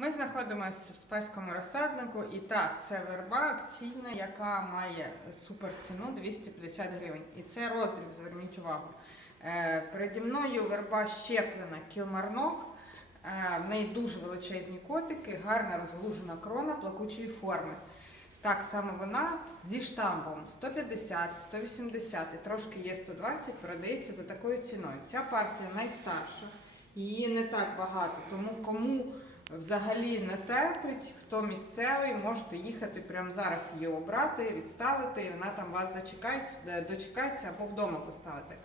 Ми знаходимося в спеському розсаднику, і так, це верба акційна, яка має супер ціну 250 гривень. І це роздріб, зверніть увагу. Е, переді мною верба щеплена кілмарнок. Е, в неї дуже величезні котики, гарна розглужена крона плакучої форми. Так само вона зі штампом 150, 180 і трошки є 120, продається за такою ціною. Ця партія найстарша, її не так багато, тому кому взагалі не терпить, хто місцевий, можете їхати прямо зараз її обрати, відставити, і вона там вас зачекається, е, дочекається або вдома поставити.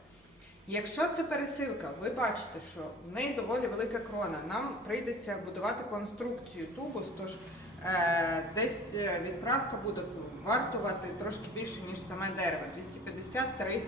Якщо це пересилка, ви бачите, що в неї доволі велика крона. Нам прийдеться будувати конструкцію тубус, тож е, десь е, відправка буде вартувати трошки більше, ніж саме дерево. 250-300,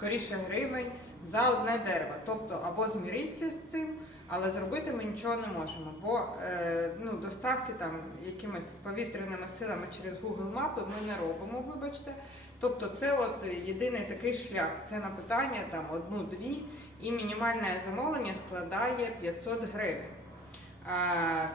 скоріше гривень за одне дерево. Тобто або зміріться з цим, але зробити ми нічого не можемо, бо е, ну, доставки там якимись повітряними силами через Google мапи ми не робимо, вибачте. Тобто це от єдиний такий шлях. Це на питання там одну-дві, і мінімальне замовлення складає 500 гривень.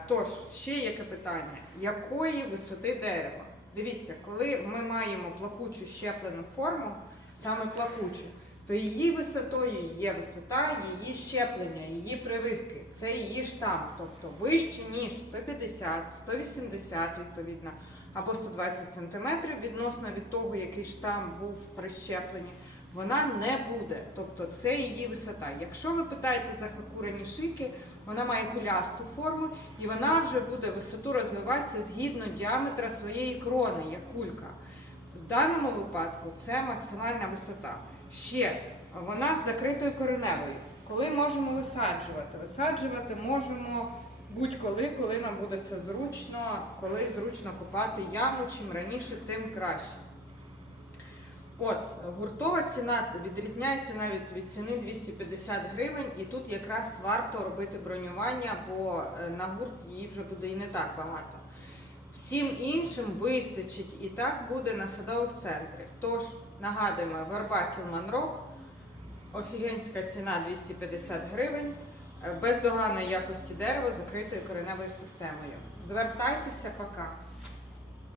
Тож, ще яке питання: якої висоти дерева? Дивіться, коли ми маємо плакучу щеплену форму, саме плакучу, то її висотою є висота її щеплення, її прививки. Це її штамп, тобто вище, ніж 150, 180 відповідно, або 120 см відносно від того, який штамп був при щепленні, вона не буде. Тобто це її висота. Якщо ви питаєте за хакурені шики, вона має кулясту форму і вона вже буде висоту розвиватися згідно діаметра своєї крони, як кулька. В даному випадку це максимальна висота. Ще вона з закритою кореневою. Коли можемо висаджувати? Висаджувати можемо будь-коли, коли нам буде це зручно, коли зручно копати яму, чим раніше, тим краще. От, гуртова ціна відрізняється навіть від ціни 250 гривень, і тут якраз варто робити бронювання, бо е, на гурт її вже буде і не так багато. Всім іншим вистачить і так буде на садових центрах. Тож, нагадуємо, верба Кілманрок, офігенська ціна 250 гривень, е, бездоганної якості дерева закритою кореневою системою. Звертайтеся, пока.